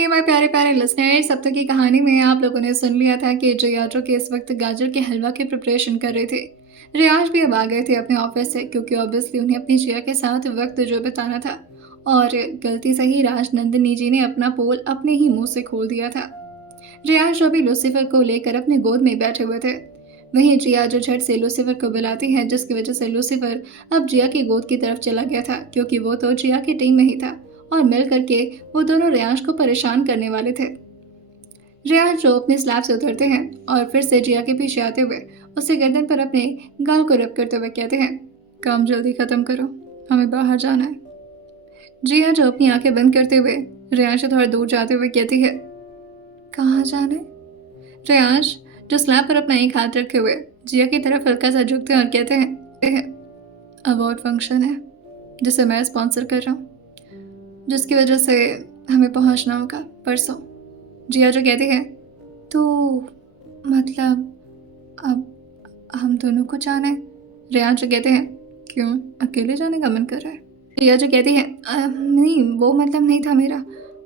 Hey my प्यारे प्यारे listeners, अब तक की कहानी में आप लोगों ने सुन लिया था कि जिया जो कि इस वक्त गाजर के हलवा की प्रिपरेशन कर रहे थे। रियाज भी अब आ गए थे अपने ऑफिस से, क्योंकि ऑब्वियसली उन्हें अपनी जिया के साथ वक्त जो बिताना था। और गलती से ही राजनंदिनी जी ने अपना पोल अपने ही मुंह से खोल दिया था। रियाज जो भी लूसीफर को लेकर अपने गोद में बैठे हुए थे, वहीं जिया जो झट से लूसीफर को बुलाती है, जिसकी वजह से लूसीफर अब जिया की गोद की तरफ चला गया था, क्योंकि वो तो जिया की टीम में ही था और मिल करके वो दोनों रियाज को परेशान करने वाले थे। रियाज जो अपने स्लैब से उतरते हैं और फिर से जिया के पीछे आते हुए उससे गर्दन पर अपने गाल को रब करते हुए कहते हैं, काम जल्दी खत्म करो, हमें बाहर जाना है। जिया जो अपनी आंखें बंद करते हुए रियाज से थोड़ा दूर जाते हुए कहती है, कहाँ जाना है? रियाज जो स्लैब पर अपना एक हाथ रखे हुए जिया की तरफ हल्का सा झुकते हैं और कहते हैं, अवार्ड फंक्शन है जिसे मैं स्पॉन्सर कर रहा हूँ, जिसकी वजह से हमें पहुँचना होगा परसों। जिया जो कहती है, तो मतलब अब हम दोनों को जाना है? रियाज जो कहते हैं, क्यों, अकेले जाने का मन कर रहा है? जिया जो कहती है, नहीं वो मतलब नहीं था मेरा,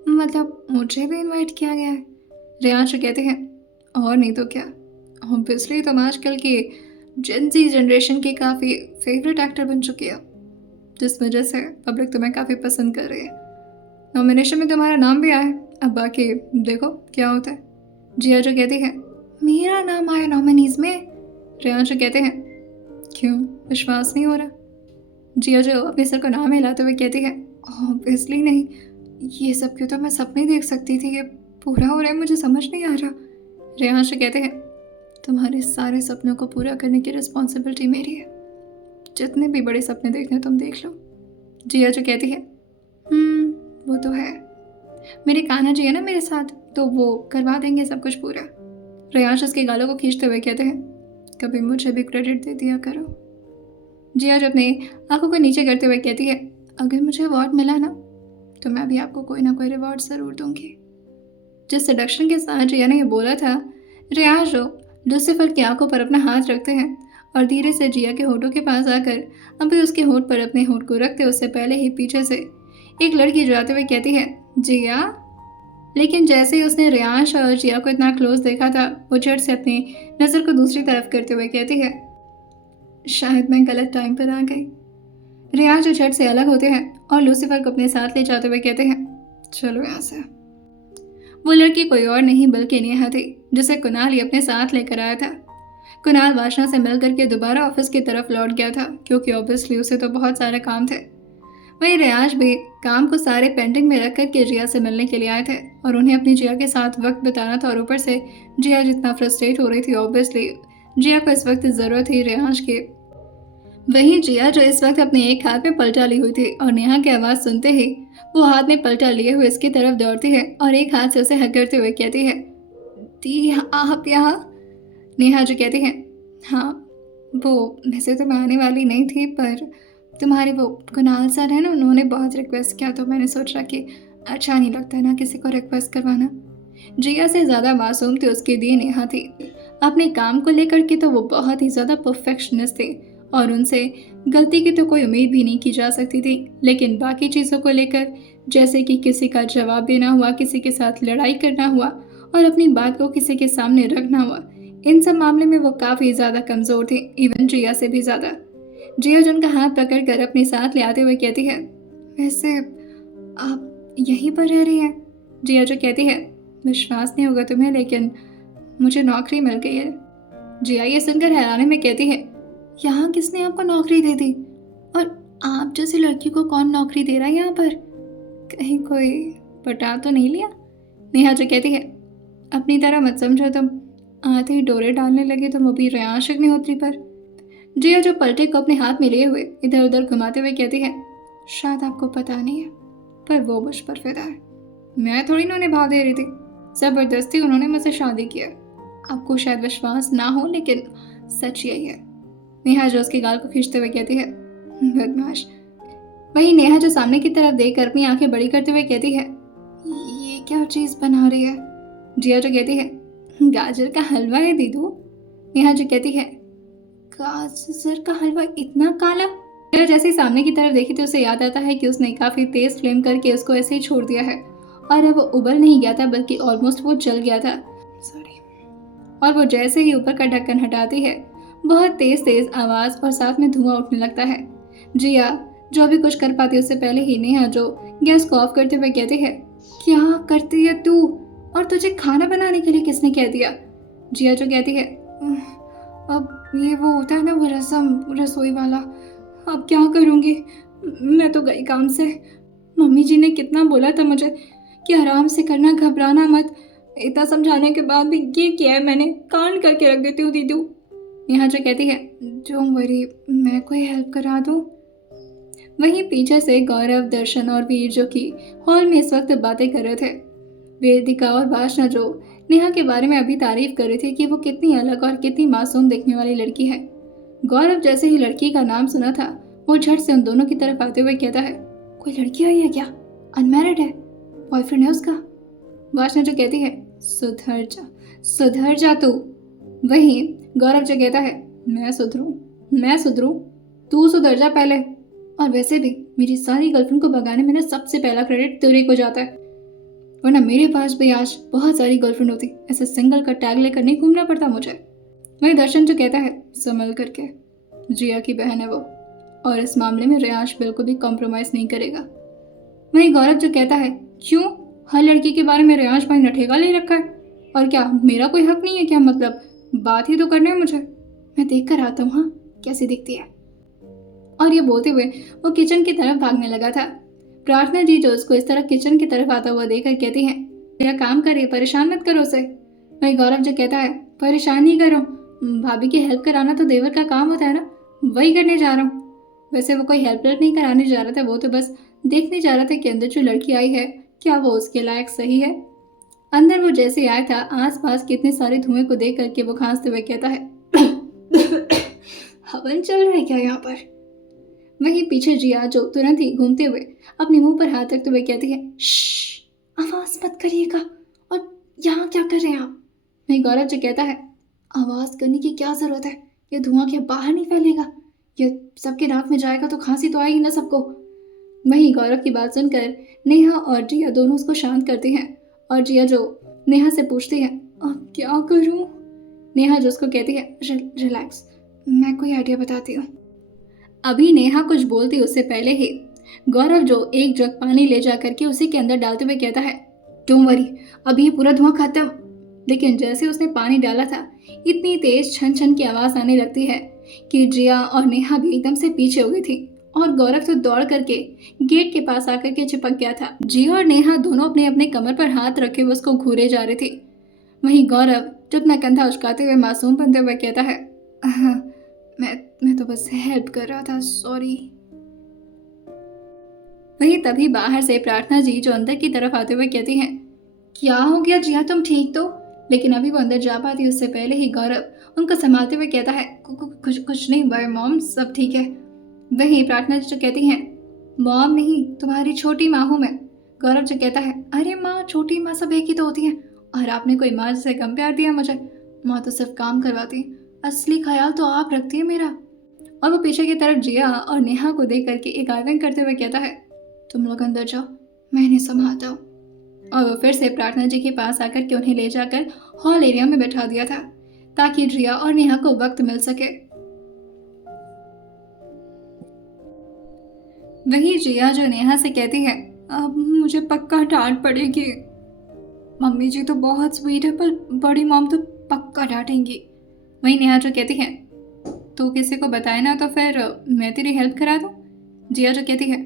मतलब मुझे भी इनवाइट किया गया है। रियाज जो कहते हैं, और नहीं तो क्या, ऑब्वियसली तुम आजकल की जेनजी जनरेशन की काफ़ी फेवरेट एक्टर बन चुकी हो, जिस वजह से पब्लिक तुम्हें काफ़ी पसंद कर रही है। नॉमिनेशन में तुम्हारा नाम भी आया है, अब बाकी देखो क्या होता है। जिया जो कहती है, मेरा नाम आया नॉमिनीज में? रियाज जो कहते हैं, क्यों, विश्वास नहीं हो रहा? जिया जो अपने सर को नाम हिलाते हुए कहती है, ऑब्वियसली नहीं, ये सब क्यों तो मैं सपने देख सकती थी, ये पूरा हो रहा है, मुझे समझ नहीं आ रहा। रियाज जो कहते हैं, तुम्हारे सारे सपनों को पूरा करने की रिस्पॉन्सिबिलिटी मेरी है, जितने भी बड़े सपने देखने तुम देख लो। जिया जो कहती है, वो तो है, मेरे कान्हा जी है ना मेरे साथ, तो वो करवा देंगे सब कुछ पूरा। रियाज उसके गालों को खींचते हुए कहते हैं, कभी मुझे भी क्रेडिट दे दिया करो। जिया जो अपने आंखों को नीचे करते हुए कहती है, अगर मुझे अवार्ड मिला ना, तो मैं भी आपको कोई ना कोई रिवॉर्ड ज़रूर दूंगी। जिस सडक्शन के साथ जिया ने ये बोला था, रियाज जो लूसीफर की आंखों पर अपना हाथ रखते हैं और धीरे से जिया के होठों के पास आकर अभी उसके होठ पर अपने होठ को रखते उससे पहले ही पीछे से एक लड़की जाते हुए कहती है, जिया। लेकिन जैसे ही उसने रियांश और जिया को इतना क्लोज देखा था, वो झट से अपनी नज़र को दूसरी तरफ करते हुए कहती है, शायद मैं गलत टाइम पर आ गई। रियांश जो झट से अलग होते हैं और लूसीफर को अपने साथ ले जाते हुए कहते हैं, चलो यहाँ से। वो लड़की कोई और नहीं बल्कि नेहा थी, जिसे कुणाल ही अपने साथ लेकर आया था। कुणाल वाशना से मिल करके दोबारा ऑफिस की तरफ लौट गया था, क्योंकि ऑब्वियसली उसे तो बहुत सारे काम थे। वहीं रियाज भी काम को सारे पेंडिंग में रख कर के जिया से मिलने के लिए आए थे और उन्हें अपनी जिया के साथ वक्त बिताना था। और ऊपर से जिया जितना फ्रस्ट्रेट हो रही थी, ऑब्वियसली जिया को इस वक्त ज़रूरत थी रियाज की। वहीं जिया जो इस वक्त अपने एक हाथ में पलटा ली हुई थी और नेहा की आवाज़ सुनते ही वो हाथ में पलटा लिए हुए इसकी तरफ दौड़ती है और एक हाथ से उसे हक करते हुए कहती है, दी आप यहाँ? नेहा जो कहती है, हाँ वो वैसे तो मैं आने वाली नहीं थी, पर तुम्हारे वो कुणाल सर है ना, उन्होंने बहुत रिक्वेस्ट किया, तो मैंने सोचा कि अच्छा नहीं लगता ना किसी को रिक्वेस्ट करवाना। जिया से ज़्यादा मासूम थी उसकी दी नेहा थी। अपने काम को लेकर के तो वो बहुत ही ज़्यादा परफेक्शनिस्ट थी और उनसे गलती की तो कोई उम्मीद भी नहीं की जा सकती थी, लेकिन बाकी चीज़ों को लेकर, जैसे कि किसी का जवाब देना हुआ, किसी के साथ लड़ाई करना हुआ और अपनी बात को किसी के सामने रखना हुआ, इन सब मामले में वो काफ़ी ज़्यादा कमज़ोर थी, इवन जिया से भी ज़्यादा। जिया जो उनका हाथ पकड़कर अपने साथ ले आते हुए कहती है, वैसे आप यहीं पर रह रही हैं? जिया जो कहती है, विश्वास नहीं होगा तुम्हें, लेकिन मुझे नौकरी मिल गई है। जिया ये सुनकर हैरानी में कहती है, यहाँ किसने आपको नौकरी दे दी? और आप जैसी लड़की को कौन नौकरी दे रहा है यहाँ पर? कहीं कोई पटा तो नहीं लिया? नेहा जो कहती है, अपनी तरह मत समझो तुम, आते ही डोरे डालने लगे तुम अभी रियांश अग्निहोत्री पर। जिया जो पलटे को अपने हाथ में लिए हुए इधर उधर घुमाते हुए कहती है, शायद आपको पता नहीं है, पर वो मुझ पर फिदा है। मैं थोड़ी ना उन्हें भाव दे रही थी, ज़बरदस्ती उन्होंने मुझसे शादी किया। आपको शायद विश्वास ना हो, लेकिन सच यही है। नेहा जो उसके गाल को खींचते हुए कहती है, बदमाश। वहीं नेहा जो सामने की तरफ देखकर अपनी आंखें बड़ी करते हुए कहती है, ये क्या चीज़ बना रही है? जिया जो कहती है, गाजर का हलवा है दीदू। नेहा जो कहती है, गाजर का हलवा इतना काला? जिया जैसे ही सामने की तरफ देखी तो उसे याद आता है कि उसने काफ़ी तेज फ्लेम करके उसको ऐसे ही छोड़ दिया है और अब वो उबल नहीं गया था बल्कि ऑलमोस्ट वो जल गया था। सॉरी। और वो जैसे ही ऊपर का ढक्कन हटाती है, बहुत तेज तेज आवाज और साथ में धुआं उठने लगता है। जिया जो अभी कुछ कर पाती उससे पहले ही नेहा जो गैस को ऑफ करते हुए कहती है, क्या करती है तू, और तुझे खाना बनाने के लिए किसने कह दिया? जिया जो कहती है, अब ये वो होता है ना वो रसम रसोई वाला, अब क्या करूँगी, मैं तो गई काम से। मम्मी जी ने कितना बोला था मुझे कि आराम से करना, घबराना मत। इतना समझाने के बाद भी ये किया है मैंने, कान करके रख देती हूँ दीदू। नेहा जो कहती है, डोंट वरी, मैं कोई हेल्प करा दूँ? वहीं पीछे से गौरव, दर्शन और वीर जो कि हॉल में इस वक्त बातें कर रहे थे। वेदिका और भाषा जो नेहा के बारे में अभी तारीफ कर रही थी कि वो कितनी अलग और कितनी मासूम दिखने वाली लड़की है। गौरव जैसे ही लड़की का नाम सुना था, वो झट से उन दोनों की तरफ आते हुए कहता है, कोई लड़की आई है क्या? अनमैरिड है? बॉयफ्रेंड है उसका? भाषा जो कहती है, सुधर जा तू। वहीं गौरव जो कहता है, मैं सुधरूं? तू सुधर जा पहले। और वैसे भी मेरी सारी गर्लफ्रेंड को भगाने में ना सबसे पहला क्रेडिट तेरे को जाता है, वरना मेरे पास भी आज बहुत सारी गर्लफ्रेंड होती, ऐसे सिंगल का टैग लेकर नहीं घूमना पड़ता मुझे। वही दर्शन जो कहता है, संभल करके, जिया की बहन है वो, और इस मामले में रियाश बिल्कुल भी कॉम्प्रोमाइज नहीं करेगा। वही गौरव जो कहता है, क्यों, हर लड़की के बारे में रियाश भाई ने ठेका ले रखा है, और क्या मेरा कोई हक नहीं है क्या? मतलब बात ही तो करना है मुझे, मैं देख कर आता हूँ हाँ कैसी दिखती है। और ये बोलते हुए वो किचन की तरफ भागने लगा था। प्रार्थना जी जो उसको इस तरह किचन की तरफ आता हुआ देखकर कहती है, मेरा काम करे, परेशान मत करो उसे। वही गौरव जो कहता है, परेशान नहीं करो, भाभी की हेल्प कराना तो देवर का काम होता है ना, वही करने जा रहा हूँ। वैसे वो कोई हेल्प नहीं कराने जा रहा था, वो तो बस देखने जा रहा था कि अंदर जो लड़की आई है क्या वो उसके लायक सही है। अंदर वो जैसे आया था, आसपास कितने सारे धुएं को देख करके वो खांसते हुए कहता है, हवन चल रहा है क्या यहाँ पर? वहीं पीछे जिया जो तुरंत ही घूमते हुए अपने मुंह पर हाथ रखते हुए कहती है, आवाज मत करिएगा, और यहाँ क्या कर रहे हैं आप? वहीं गौरव जो कहता है, आवाज करने की क्या जरूरत है, ये धुआं क्या बाहर नहीं फैलेगा, ये सबके नाक में जाएगा तो खांसी तो आएगी ना सबको। वहीं गौरव की बात सुनकर नेहा और जिया दोनों उसको शांत करती हैं, और जिया जो नेहा से पूछती है, अब क्या करूं? नेहा जो उसको कहती है, रिलैक्स, मैं कोई आइडिया बताती हूँ। अभी नेहा कुछ बोलती उससे पहले ही गौरव जो एक जग पानी ले जा करके उसी के अंदर डालते हुए कहता है, डोंट वरी, अभी ये पूरा धुआं खत्म। लेकिन जैसे उसने पानी डाला था, इतनी तेज छन छन की आवाज आने लगती है कि जिया और नेहा भी एकदम से पीछे हो गई थी, और गौरव तो दौड़ करके गेट के पास आकर के चिपक गया था। जिया और नेहा दोनों अपने अपने कमर पर हाथ रखे हुए उसको घूरे जा रही थी। वहीं गौरव जो अपना कंधा उचकाते हुए मासूम बनते हुए कहता है, मैं तो बस हेल्प कर रहा था, सॉरी। वहीं तभी बाहर से प्रार्थना जी जो अंदर की तरफ आते हुए कहती हैं, क्या हो गया जिया, तुम ठीक तो? लेकिन अभी वो अंदर जा पाती उससे पहले ही गौरव उनको संभालते हुए कहता है, कुछ नहीं बाय मॉम, सब ठीक है। वहीं प्रार्थना जी जो कहती हैं, मॉम नहीं, तुम्हारी छोटी माँ हूँ मैं। गौरव जो कहता है, अरे माँ छोटी माँ सब एक ही तो होती हैं, और आपने कोई माँ से कम प्यार दिया मुझे? माँ तो सिर्फ काम करवाती है, असली ख्याल तो आप रखती है मेरा। और वो पीछे की तरफ जिया और नेहा को देख करके एक आवेदन करते हुए कहता है, तुम लोग अंदर जाओ, मैं इन्हें संभालता हूँ। और वो फिर से प्रार्थना जी के पास आकर के उन्हें ले जाकर हॉल एरिया में बैठा दिया था ताकि जिया और नेहा को वक्त मिल सके। वही जिया जो नेहा से कहती है, अब मुझे पक्का डांट पड़ेगी, मम्मी जी तो बहुत स्वीट है पर बड़ी मॉम तो पक्का डांटेंगी। वही नेहा जो कहती है, तू किसी को बताए ना तो फिर मैं तेरी हेल्प करा दूँ। जिया जो कहती है,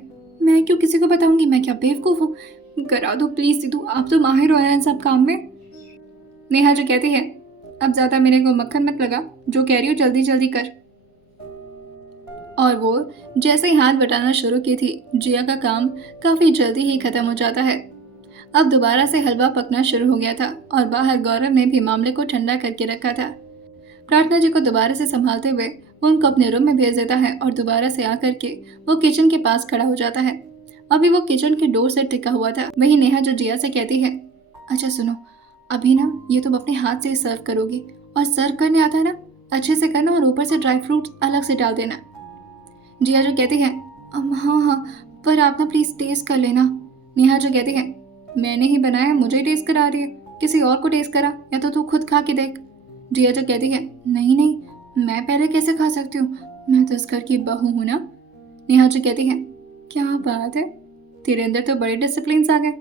मैं क्यों किसी को बताऊंगी, मैं क्या बेवकूफ़ हूँ, करा दो प्लीज़ दीदू, आप तो माहिर हो रहे हैं सब काम में। नेहा जो कहती है, अब ज़्यादा मेरे को मक्खन मत लगा, जो कह रही हो जल्दी जल्दी कर। और वो जैसे ही हाथ बटाना शुरू की थी, जिया का काम काफ़ी जल्दी ही ख़त्म हो जाता है। अब दोबारा से हलवा पकना शुरू हो गया था और बाहर गौरव ने भी मामले को ठंडा करके रखा था। प्रार्थना जी को दोबारा से संभालते हुए वो उनको अपने रूम में भेज देता है और दोबारा से आकर के वो किचन के पास खड़ा हो जाता है। अभी वो किचन के डोर से टिका हुआ था। वहीं नेहा जो जिया से कहती है, अच्छा सुनो, अभी ना ये तुम अपने हाथ से सर्व करोगी, और सर्व करने आता है ना अच्छे से करना, और ऊपर से ड्राई फ्रूट्स अलग से डाल देना। जिया जो कहती है, हाँ हाँ, पर आप ना प्लीज़ टेस्ट कर लेना। नेहा जो कहती है, मैंने ही बनाया, मुझे टेस्ट करा रही है, किसी और को टेस्ट करा, या तो तू खुद खा के देख। जिया जो कहती है, नहीं नहीं, मैं पहले कैसे खा सकती हूँ, मैं तो इस घर की बहू हूँ ना। नेहा जो कहती है, क्या बात है, तेरे अंदर तो बड़े डिसिप्लिन आ गए।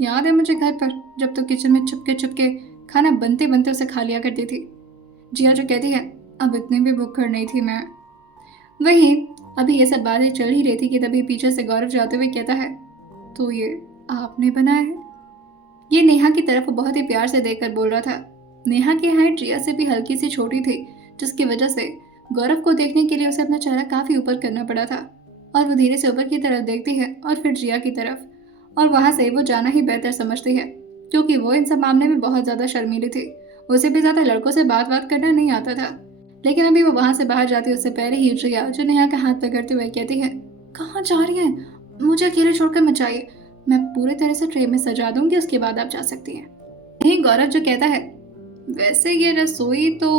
याद है मुझे घर पर जब तो किचन में चुपके चुपके खाना बनते बनते उसे खा लिया करती थी। जिया जो कहती है, अब इतनी भी भुक्खड़ नहीं थी मैं। वहीं अभी ये सब बातें चल ही रही थी कि तभी पीछे से गौरव जाते हुए कहता है, तो ये आपने बनाया है? ये नेहा की तरफ बहुत ही प्यार से देखकर बोल रहा था। नेहा की हाइट जिया से भी हल्की सी छोटी थी, जिसकी वजह से गौरव को देखने के लिए उसे अपना चेहरा काफी ऊपर करना पड़ा था। और वो धीरे से ऊपर की तरफ देखती है और फिर जिया की तरफ, और वहां से वो जाना ही बेहतर समझती है, क्योंकि वो इन सब मामले में बहुत ज्यादा शर्मीली थी। उसे भी ज्यादा लड़कों से बात करना नहीं आता था। लेकिन अभी वो वहां से बाहर जाती उससे पहले ही जिया जो नेहा का हाथ पकड़ते हुए कहती है, कहाँ जा रही है, मुझे अकेले छोड़कर मत जाइए, मैं पूरी तरह से ट्रे में सजा दूंगी, उसके बाद आप जा सकती हैं। नहीं, गौरव जो कहता है, वैसे ये रसोई तो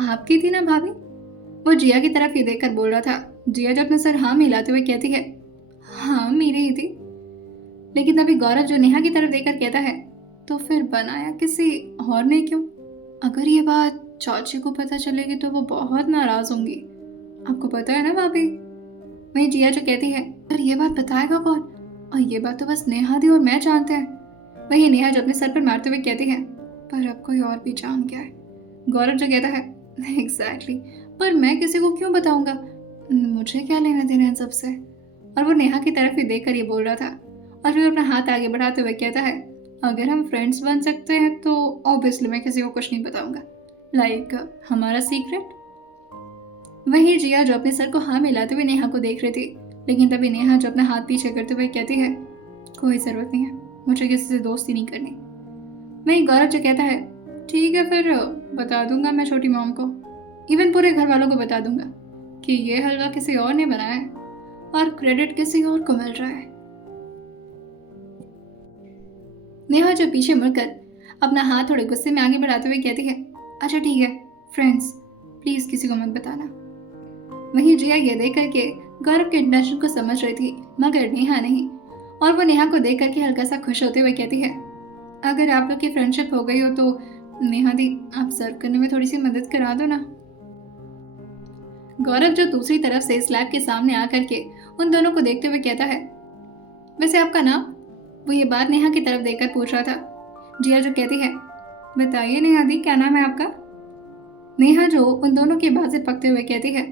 आपकी थी ना भाभी? वो जिया की तरफ ही देखकर बोल रहा था। जिया जो अपने सर हाँ मिलाते हुए कहती है, हाँ मेरी ही थी। लेकिन तभी गौरव जो नेहा की तरफ देखकर कहता है, तो फिर बनाया किसी और ने क्यों? अगर ये बात चाची को पता चलेगी तो वो बहुत नाराज होंगी, आपको पता है ना भाभी। वहीं जिया जो कहती है, पर ये बात बताएगा कौन, और ये बात तो बस नेहा दी और मैं जानते हैं। वहीं नेहा जो अपने सर पर मारते हुए कहती है, पर अब कोई और भी जान गया है। गौरव जो कहता है, एग्जैक्टली, पर मैं किसी को क्यों बताऊंगा, मुझे क्या लेना देना इन सबसे। और वो नेहा की तरफ ही देखकर ये बोल रहा था, और फिर अपना हाथ आगे बढ़ाते हुए कहता है, अगर हम फ्रेंड्स बन सकते हैं तो ऑब्वियसली मैं किसी को कुछ नहीं बताऊंगा, लाइक हमारा सीक्रेट। वही जिया जो अपने सर को हाँ मिलाते हुए नेहा को देख रही थी, लेकिन तभी नेहा जो अपना हाथ पीछे करते हुए कहती है, कोई जरूरत नहीं है, मुझे किसी से दोस्ती नहीं करनी। वही गौरव जो कहता है, ठीक है फिर बता दूंगा मैं छोटी मॉम को, इवन पूरे घर वालों को बता दूंगा कि ये हलवा किसी और ने बनाया है और क्रेडिट किसी और को मिल रहा है। नेहा जो पीछे मुड़कर अपना हाथ थोड़े गुस्से में आगे बढ़ाते हुए कहती है, अच्छा ठीक है फ्रेंड्स, प्लीज किसी को मत बताना। वहीं जिया ये देख करके गौरव के इंटेंशन को समझ रही थी, मगर नेहा नहीं, और वो नेहा को देख करके हल्का सा खुश होते हुए कहती है, अगर आप लोग की फ्रेंडशिप हो गई हो तो नेहा दी आप सर्व करने में थोड़ी सी मदद करा दो ना। गौरव जो दूसरी तरफ से स्लैब के सामने आकर के उन दोनों को देखते हुए कहता है, वैसे आपका नाम? वो ये बात नेहा की तरफ देखकर पूछ रहा था। जिया जो कहती है, बताइए नेहा दी क्या नाम है आपका? नेहा जो उन दोनों की बात से पकते हुए कहती है,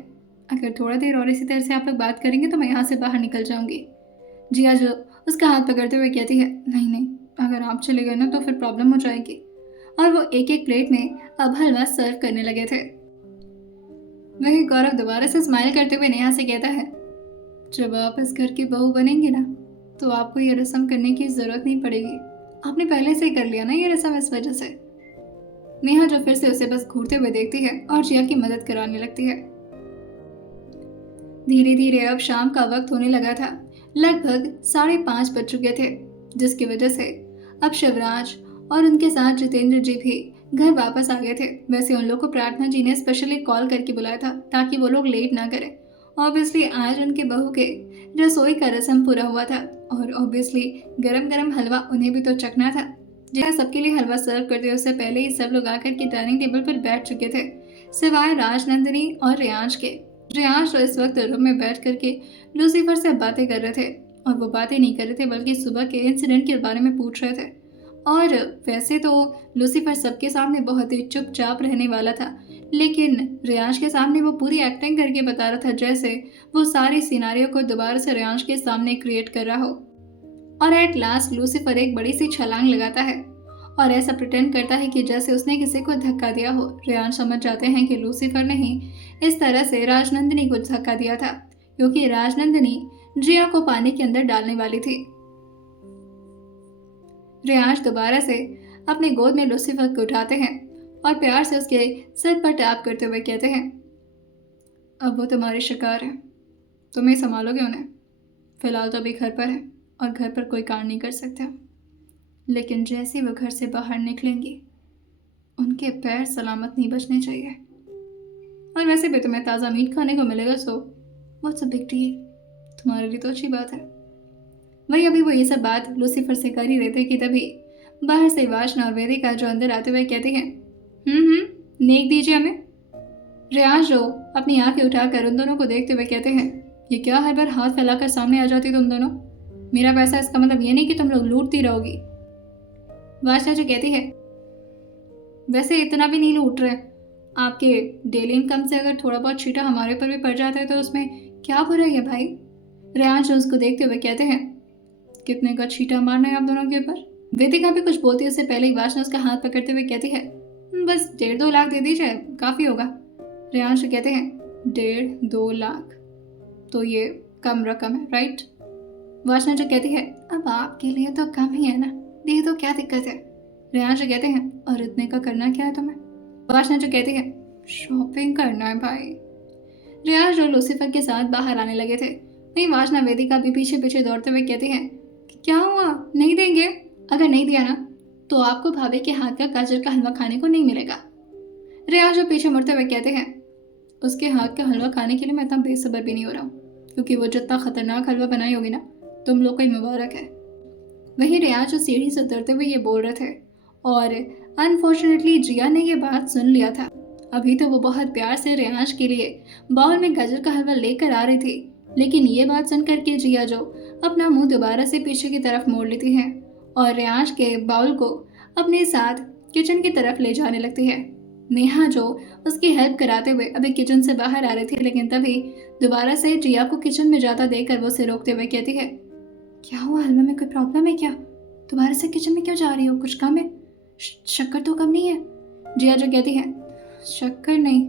अगर थोड़ा देर और इसी तरह से आप लोग बात करेंगे तो मैं यहाँ से बाहर निकल जाऊंगी। जिया जो उसका हाथ पकड़ते हुए कहती है, नहीं नहीं, अगर आप चले गए ना तो फिर प्रॉब्लम हो जाएगी। और वो एक एक प्लेट में अब हलवा सर्व करने लगे थे। वही गौरव दोबारा से स्माइल करते हुए नेहा से कहता है, जब आप इस घर की बहू बनेंगे ना तो आपको ये रस्म करने की जरूरत नहीं पड़ेगी, आपने पहले से ही कर लिया ना ये रस्म इस वजह से। नेहा जो फिर से उसे बस घूरते हुए देखती है और जिया की मदद कराने लगती है। धीरे धीरे अब शाम का वक्त होने लगा था, लगभग 5:30 बज चुके थे, जिसकी वजह से अब शिवराज और उनके साथ जितेंद्र जी भी घर वापस आ गए थे। वैसे उन लोग को प्रार्थना जी ने स्पेशली कॉल करके बुलाया था ताकि वो लोग लेट ना करें। ऑब्वियसली आज उनके बहू के रसोई का रस्म पूरा हुआ था और ऑब्वियसली गरम गरम हलवा उन्हें भी तो चखना था। जिया सबके लिए हलवा सर्व करते उससे पहले ही सब लोग आकर के डाइनिंग टेबल पर बैठ चुके थे, सिवाय राजनंदिनी और रियांश के। रियांश तो इस वक्त रूम में बैठ करके लूसीफर से बातें कर रहे थे, और वो बातें नहीं कर रहे थे बल्कि सुबह के इंसिडेंट के बारे में पूछ रहे थे। और वैसे तो लूसीफर सबके सामने बहुत ही चुपचाप रहने वाला था, लेकिन रियांश के सामने वो पूरी एक्टिंग करके बता रहा था जैसे वो सारी सिनारियों को दोबारा से रियांश के सामने क्रिएट कर रहा हो। और एट लास्ट लूसीफर एक बड़ी सी छलांग लगाता है और ऐसा प्रिटेंड करता है कि जैसे उसने किसी को धक्का दिया हो। रियांश समझ जाते हैं कि लूसीफर ने ही इस तरह से राजनंदिनी को धक्का दिया था, क्योंकि राजनंदिनी जिया को पानी के अंदर डालने वाली थी। रियांश दोबारा से अपनी गोद में लूसीफर को उठाते हैं और प्यार से उसके सिर पर टैप करते हुए कहते हैं, अब वो तुम्हारे शिकार है, तुम ही संभालोगे उन्हें। फिलहाल तो अभी घर पर है और घर पर कोई काम नहीं कर सकता, लेकिन जैसे वो घर से बाहर निकलेंगी उनके पैर सलामत नहीं बचने चाहिए। और वैसे भी तुम्हें ताज़ा मीट खाने को मिलेगा, so what's a big deal, तुम्हारे लिए तो अच्छी बात है। वही अभी वो ये सब बात लूसीफर से कर ही रहे थे कि तभी बाहर से वासना और वेदिका जो अंदर आते हुए कहती हैं, नेक दीजिए हमें। रियाज जो अपनी आंखें उठाकर उन दोनों को देखते हुए कहते हैं, ये क्या हर बार हाथ फैलाकर सामने आ जाती तुम दोनों? मेरा पैसा, इसका मतलब ये नहीं कि तुम लोग लूटती रहोगी। वासना जो कहती है, वैसे इतना भी नहीं लूट रहे, आपके डेली इनकम से अगर थोड़ा बहुत छीटा हमारे पर भी पड़ जाता है तो उसमें क्या बुराई है भाई? रियाज उसको देखते हुए कहते हैं, कितने का छीटा मारना है आप दोनों के ऊपर? वेदिका भी कुछ बोलती उससे पहले ही वासना उसका हाथ पकड़ते हुए कहती है, बस 1.5-2 लाख दे दीजिए, काफी होगा। रियांश कहते हैं, 1.5-2 लाख तो ये कम रकम है, राइट? वासना जो कहती है, अब आपके लिए तो कम ही है ना, दे दो, क्या दिक्कत है? रियांश कहते हैं, और इतने का करना क्या है तुम्हें? वासना जो कहती है, शॉपिंग करना है भाई। रियांश जो लूसीफर के साथ बाहर आने लगे थे, वहीं वासना वेदिका भी पीछे पीछे दौड़ते हुए कहती है, क्या हुआ, नहीं देंगे? अगर नहीं दिया ना तो आपको भाभी के हाथ का गाजर का हलवा खाने को नहीं मिलेगा। रियाज जो पीछे मुड़ते हुए कहते हैं, उसके हाथ का हलवा खाने के लिए मैं इतना बेसब्र भी नहीं हो रहा हूँ, क्योंकि वो जितना खतरनाक हलवा बनाई होगी ना, तुम लोग को ही मुबारक है। वहीं रियाज जो सीढ़ी से उतरते हुए ये बोल रहे थे, और अनफॉर्चुनेटली जिया ने ये बात सुन लिया था। अभी तो वो बहुत प्यार से रियाज के लिए बाउल में गाजर का हलवा लेकर आ रही थी, लेकिन ये बात सुनकर के जिया जो अपना मुंह दोबारा से पीछे की तरफ मोड़ लेती है और रियाज के बाउल को अपने साथ किचन की तरफ ले जाने लगती है। नेहा जो उसकी हेल्प कराते हुए अभी किचन से बाहर आ रही थी, लेकिन तभी दोबारा से जिया को किचन में जाता देखकर वो उसे रोकते हुए कहती है, क्या हुआ, हलवा में कोई प्रॉब्लम है क्या? दोबारा से किचन में क्यों जा रही हो, कुछ कम है? शक्कर तो कम नहीं है? जिया जो कहती है, शक्कर नहीं,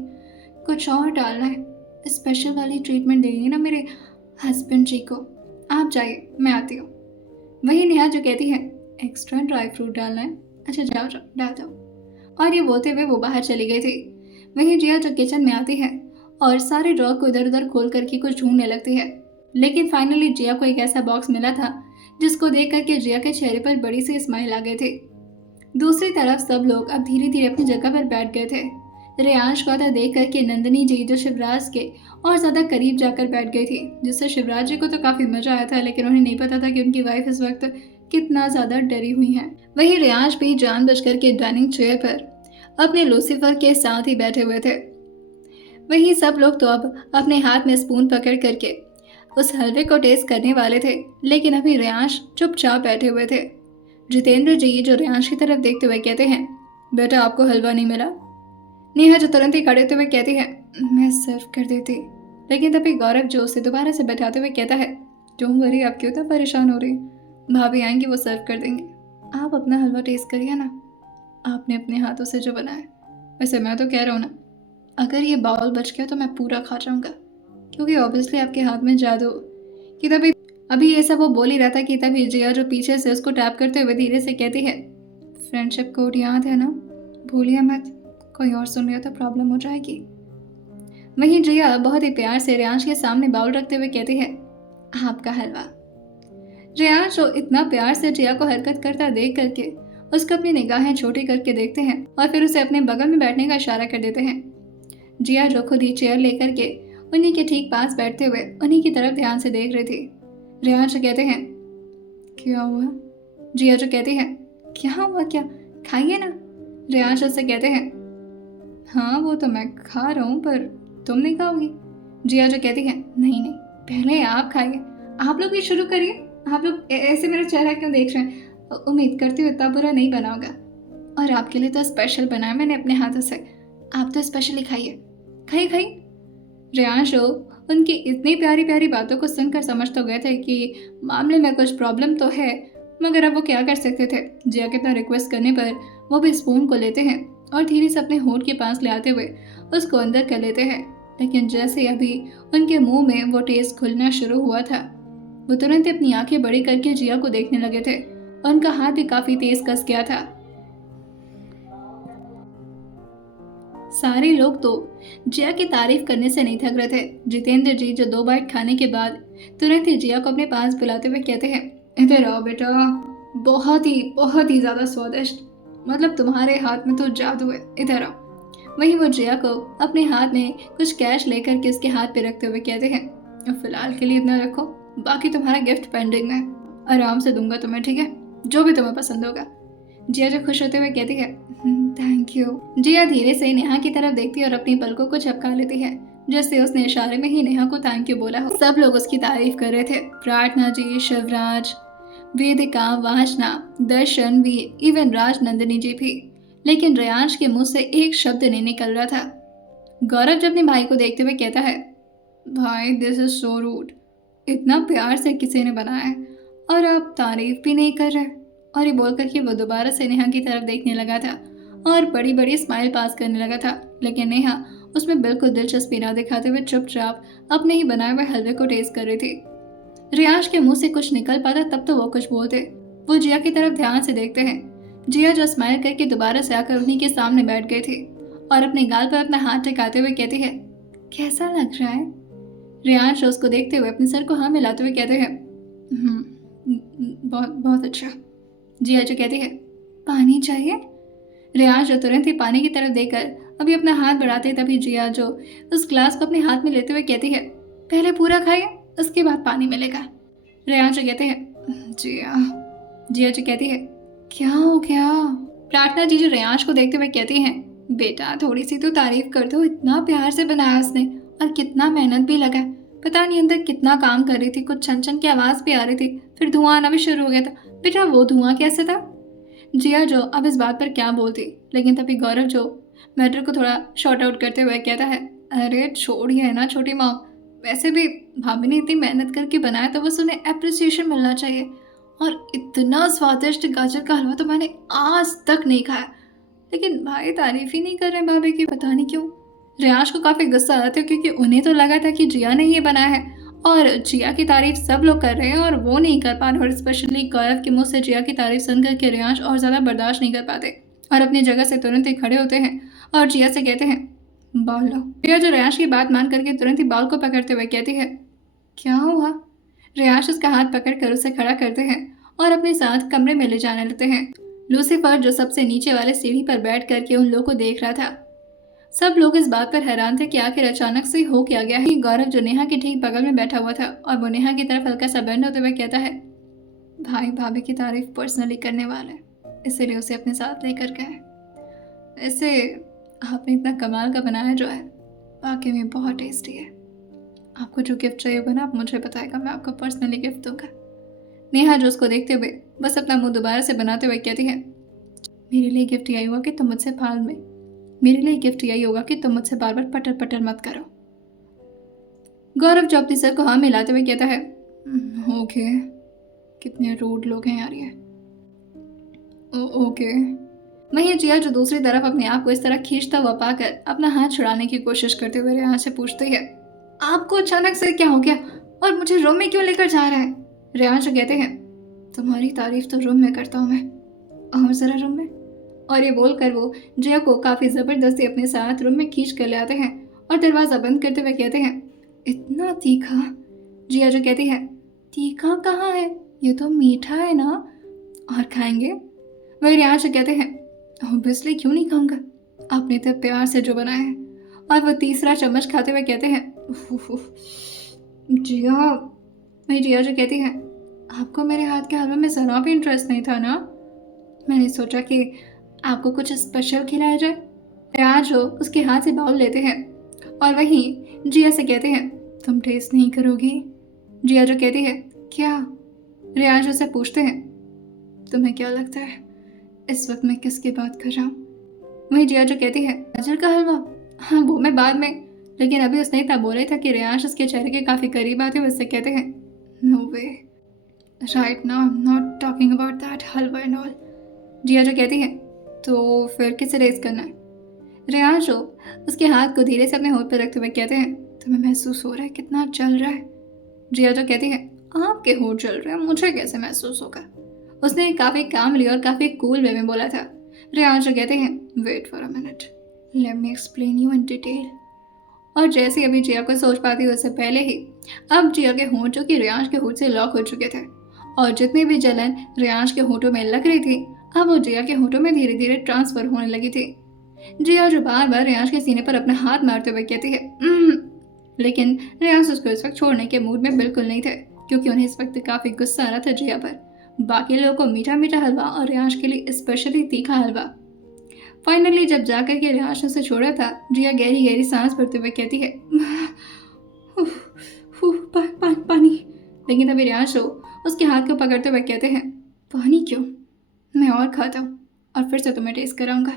कुछ और डालना है, स्पेशल वाली ट्रीटमेंट देंगे ना मेरे हस्बैंड जी को, आप जाइए, मैं आती हूँ। वही नेहा जो कहती है, एक्स्ट्रा ड्राई फ्रूट डालना है, अच्छा जाओ जाओ डाल दो। और ये बोलते हुए वो बाहर चली गई थी। वहीं जिया जो किचन में आती है और सारे ड्रॉर को इधर उधर खोल करके कुछ ढूंढने लगती है, लेकिन फाइनली जिया को एक ऐसा बॉक्स मिला था जिसको देख करके जिया के चेहरे पर बड़ी सी स्माइल आ गई थी। दूसरी तरफ सब लोग अब धीरे धीरे अपनी जगह पर बैठ गए थे। रेयांश को आता देख करके नंदिनी जी जो शिवराज के और ज्यादा करीब जाकर बैठ गई थी, जिससे शिवराज जी को तो काफी मजा आया था, लेकिन उन्हें नहीं पता था कि उनकी वाइफ इस वक्त कितना ज्यादा डरी हुई है। वहीं रेयांश भी जानबूझकर के डाइनिंग चेयर पर अपने लूसीफर के साथ ही बैठे हुए थे। वहीं सब लोग तो अब अपने हाथ में स्पून पकड़ करके उस हलवे को टेस्ट करने वाले थे, लेकिन अभी रेयांश चुपचाप बैठे हुए थे। जितेंद्र जी जो रेयांश की तरफ देखते हुए कहते हैं, बेटा आपको हलवा नहीं मिला? नेहा जो तुरंत ही खड़े होते हुए कहती है, मैं सर्व कर देती, लेकिन तभी गौरव जो उसे दोबारा से बैठाते हुए कहता है, डोंट वरी, आप क्यों इतना परेशान हो रही हैं, भाभी आएंगी, वो सर्व कर देंगे, आप अपना हलवा टेस्ट करिए ना, आपने अपने हाथों से जो बनाया। वैसे मैं तो कह रहा हूँ ना, अगर ये बाउल बच गया तो मैं पूरा खा जाऊंगा, क्योंकि ऑब्वियसली आपके हाथ में जादू। कि तभी अभी ये सब वो बोल ही रहा था कि तभी जिया जो पीछे से उसको टैप करते हुए धीरे से कहती है, फ्रेंडशिप कोड याद है ना, भूलिए मत, कोई और सुन लिया तो प्रॉब्लम हो जाएगी। वहीं जिया बहुत ही प्यार से रेयांश के सामने बाउल रखते हुए कहती है, आपका हलवा। रेयांश जो इतना प्यार से जिया को हरकत करता देख करके उसको अपनी निगाहें छोटी करके देखते हैं और फिर उसे अपने बगल में बैठने का इशारा कर देते हैं। जिया जो खुद ही चेयर लेकर के उन्हीं के ठीक पास बैठते हुए उन्हीं की तरफ ध्यान से देख रही थी। रेयांश कहते हैं, क्या हुआ? जिया जो कहती है, क्या हुआ, क्या खाइए ना। रेयांश उससे कहते हैं, हाँ वो तो मैं खा रहा हूँ, पर तुम नहीं खाओगी? जिया जो कहती है, नहीं नहीं, पहले आप खाइए, आप लोग भी शुरू करिए, आप लोग ऐसे मेरा चेहरा क्यों देख रहे हैं? उम्मीद करती हूँ इतना बुरा नहीं बना होगा, और आपके लिए तो स्पेशल बनाया मैंने अपने हाथों से, आप तो स्पेशली खाइए, खाइए खाइए। रेयांश उनकी इतनी प्यारी प्यारी बातों को सुनकर समझ तो गए थे कि मामले में कुछ प्रॉब्लम तो है, मगर अब वो क्या कर सकते थे। जिया के इतना रिक्वेस्ट करने पर वो भी स्पून को लेते हैं और धीरे से अपने होंठ के पास ले आते हुए उसको अंदर कर लेते हैं, लेकिन जैसे अभी उनके मुंह में वो टेस्ट खुलना शुरू हुआ था, वो तुरंत अपनी आंखें बड़ी करके जिया को देखने लगे थे और उनका हाथ भी काफी तेज कस गया था। सारे लोग तो जिया की तारीफ करने से नहीं थक रहे थे। जितेंद्र जी जो 2 बाइट खाने के बाद तुरंत ही जिया को अपने पास बुलाते हुए कहते हैं, इधर आओ बेटा, बहुत ही ज्यादा स्वादिष्ट, मतलब तुम्हारे हाथ में तो जादू है, इधर आओ। वहीं वो जिया को अपने हाथ में कुछ कैश लेकर के उसके हाथ पे रखते हुए कहते हैं, फिलहाल के लिए इतना रखो, बाकी तुम्हारा गिफ्ट पेंडिंग है, आराम से दूंगा तुम्हें, ठीक है, जो भी तुम्हें पसंद होगा। जिया जो खुश होते हुए कहती है, थैंक यू। जिया धीरे से नेहा की तरफ देखती है और अपनी पलकों को झपका लेती है, जैसे उसने इशारे में ही नेहा को थैंक यू बोला हो। सब लोग उसकी तारीफ कर रहे थे, प्रार्थना जी, शिवराज, वेदिका, वासना, दर्शन भी, इवन राज नंदिनी जी भी। लेकिन रेयांश के मुंह से एक शब्द नहीं निकल रहा था। गौरव जब अपने भाई को देखते हुए कहता है, भाई दिस इज सो रूड, इतना प्यार से किसी ने बनाया है और आप तारीफ भी नहीं कर रहे। और ये बोलकर कि वो दोबारा से नेहा की तरफ देखने लगा था और बड़ी बड़ी स्माइल पास करने लगा था, लेकिन नेहा उसमें बिल्कुल दिलचस्पी ना दिखाते हुए चुपचाप अपने ही बनाए हुए हलवे को टेस्ट कर रही थी। रियाज के मुंह से कुछ निकल पाता तब तो वो कुछ बोलते। वो जिया की तरफ ध्यान से देखते हैं। जिया जो स्माइल करके दोबारा से आकर उन्हीं के सामने बैठ गई थी और अपने गाल पर अपना हाथ टिकाते हुए कहती है, कैसा लग रहा है? रियाज उसको देखते हुए अपने सर को हाँ मिलाते हुए कहते हैं, बहुत बहुत अच्छा। जिया जो कहती है, पानी चाहिए? रियाज जो तुरंत ही पानी की तरफ देखकर अभी अपना हाथ बढ़ाते तभी जिया जो उस ग्लास को अपने हाथ में लेते हुए कहती है, पहले पूरा खाइए, उसके बाद पानी मिलेगा। रियाज जो कहते हैं, जिया। जिया जो कहती है, क्या हो गया? प्रार्थना जी जो रियाज को देखते हुए कहती हैं, बेटा थोड़ी सी तो तारीफ कर दो, इतना प्यार से बनाया उसने और कितना मेहनत भी लगा। पता नहीं अंदर कितना काम कर रही थी, कुछ छन छन की आवाज़ भी आ रही थी, फिर धुआं आना भी शुरू हो गया था। बेटा वो धुआं कैसे था? जिया जो अब इस बात पर क्या बोलती, लेकिन तभी गौरव जो मैटर को थोड़ा शॉर्ट आउट करते हुए कहता है, अरे छोड़िए ना छोटी माँ, वैसे भी भाभी ने इतनी मेहनत करके बनाया तो बस उन्हें अप्रिसिएशन मिलना चाहिए। और इतना स्वादिष्ट गाजर का हलवा तो मैंने आज तक नहीं खाया। लेकिन भाई तारीफ ही नहीं कर रहे भाभी की, पता नहीं क्यों। रियाज को काफ़ी गुस्सा आता है क्योंकि उन्हें तो लगा था कि जिया ने ये बनाया है और जिया की तारीफ सब लोग कर रहे हैं और वो नहीं कर पा रहे। और स्पेशली गौरव के मुंह से जिया की तारीफ सुनकर के रियाज और ज़्यादा बर्दाश्त नहीं कर पाते और अपनी जगह से तुरंत ही खड़े होते हैं और जिया से कहते हैं, बाल लो। जिया जो रियाज की बात मान करके तुरंत ही बाल को पकड़ते हुए कहती है, क्या हुआ? रियाज उसका हाथ पकड़कर उसे खड़ा करते हैं और अपने साथ कमरे में ले जाने लगते हैं। लूसीफर जो सबसे नीचे वाले सीढ़ी पर बैठ करके उन लोगों को देख रहा था। सब लोग इस बात पर हैरान थे कि आखिर अचानक से हो क्या गया है। गौरव जो नेहा के ठीक बगल में बैठा हुआ था और वो नेहा की तरफ हल्का सा बेंड होते हुए कहता है, भाई भाभी की तारीफ पर्सनली करने वाला है, इसीलिए उसे अपने साथ लेकर गए। ऐसे आपने इतना कमाल का बनाया जो है, वाकई में बहुत टेस्टी है। आपको जो गिफ्ट चाहिए होगा ना, आप मुझे बताएगा, मैं आपको पर्सनली गिफ्ट दूंगा। नेहा जो उसको देखते हुए बस अपना मुंह दोबारा से बनाते हुए कहती है, मेरे लिए गिफ्ट यही हुआ कि तुम मुझसे फाल में मेरे लिए गिफ्ट यही होगा कि तुम मुझसे बार बार पटर पटर मत करो। गौरव जो अपने सर को हाँ मिलाते हुए कहता है, ओके। कितने रूड लोग हैं यार ये। ओके। वहीं जिया जो दूसरी तरफ अपने आप को इस तरह खींचता हुआ पाकर अपना हाथ छुड़ाने की कोशिश करते हुए रेहान से पूछती है, आपको अचानक से क्या हो गया और मुझे रूम में क्यों लेकर जा रहा है? रेहान जो कहते हैं, तुम्हारी तारीफ तो रूम में करता हूँ मैं, और जरा रूम में। और ये बोलकर वो जिया को काफ़ी ज़बरदस्ती अपने साथ रूम में खींच कर ले आते हैं और दरवाज़ा बंद करते हुए कहते हैं, इतना तीखा? जिया जो कहती है, तीखा कहाँ है, ये तो मीठा है ना, और खाएंगे? वही यहाँ से कहते हैं, ऑब्वियसली क्यों नहीं खाऊंगा, आपने तो प्यार से जो बनाया है। और वो तीसरा चम्मच खाते हुए कहते हैं, जिया। वही जिया जो कहती है, आपको मेरे हाथ के हलवे में ज़रा भी इंटरेस्ट नहीं था ना? मैंने सोचा कि आपको कुछ स्पेशल खिलाया जाए। रियाज जो उसके हाथ से बाउल लेते हैं और वहीं जिया से कहते हैं, तुम टेस्ट नहीं करोगी? जिया जो कहती है, क्या? रियाज उसे पूछते हैं, तुम्हें क्या लगता है इस वक्त मैं किसकी बात कर रहा हूँ? वहीं जिया जो कहती है, गाजर का हलवा? हाँ वो मैं बाद में, लेकिन अभी उसने इतना बोले था कि रियाज उसके चेहरे के काफ़ी करीब आते हुए उससे कहते हैं, no way, right now I am not talking about that halwa and all. Jiya जो कहती है, तो फिर किसे रेस करना है? रियाज जो उसके हाथ को धीरे से अपने होठ पर रखते हुए कहते हैं, तुम्हें महसूस हो रहा है कितना चल रहा है? जिया जो कहती है, आपके होठ चल रहे हैं, मुझे कैसे महसूस होगा? उसने काफ़ी कामली और काफ़ी कूल वे में बोला था। रियाज जो कहते हैं, wait for a minute, let me explain you in detail. और जैसे अभी जिया को सोच पाती उससे पहले ही अब जिया के होंठ जो कि रियाज के होंठ से लॉक हो चुके थे और जितनी भी जलन रियाज के होंठों में लग रही थी अब वो जिया के होंठों में धीरे धीरे ट्रांसफर होने लगी थी। जिया जो बार बार रियाज के सीने पर अपना हाथ मारते हुए कहती है, लेकिन रियाज उसको इस वक्त छोड़ने के मूड में बिल्कुल नहीं थे क्योंकि उन्हें इस वक्त काफ़ी गुस्सा आ रहा था जिया पर। बाकी लोगों को मीठा मीठा हलवा और रियाश के लिए स्पेशली तीखा हलवा। फाइनली जब जाकर के रियाश ने उसे छोड़ा था, जिया गहरी गहरी सांस भरते हुए कहती है, "उफ, उफ, पानी। लेकिन तभी रियाश हो उसके हाथ को पकड़ते हुए कहते हैं, पानी क्यों? मैं और खाता हूँ और फिर से तुम्हें टेस्ट कराऊंगा।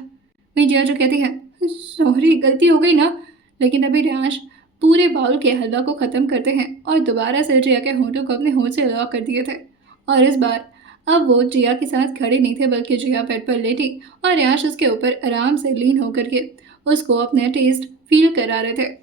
वहीं जिया जो कहती है, सॉरी गलती हो गई ना। लेकिन तभी रियाश पूरे बाउल के हलवा को ख़त्म करते हैं और दोबारा से जिया के होंठों को अपने होंठ से लॉक कर दिए थे। और इस बार अब वो जिया के साथ खड़े नहीं थे, बल्कि जिया बेड पर लेटी और रियाश उसके ऊपर आराम से लीन होकर के उसको अपने टेस्ट फील करा रहे थे।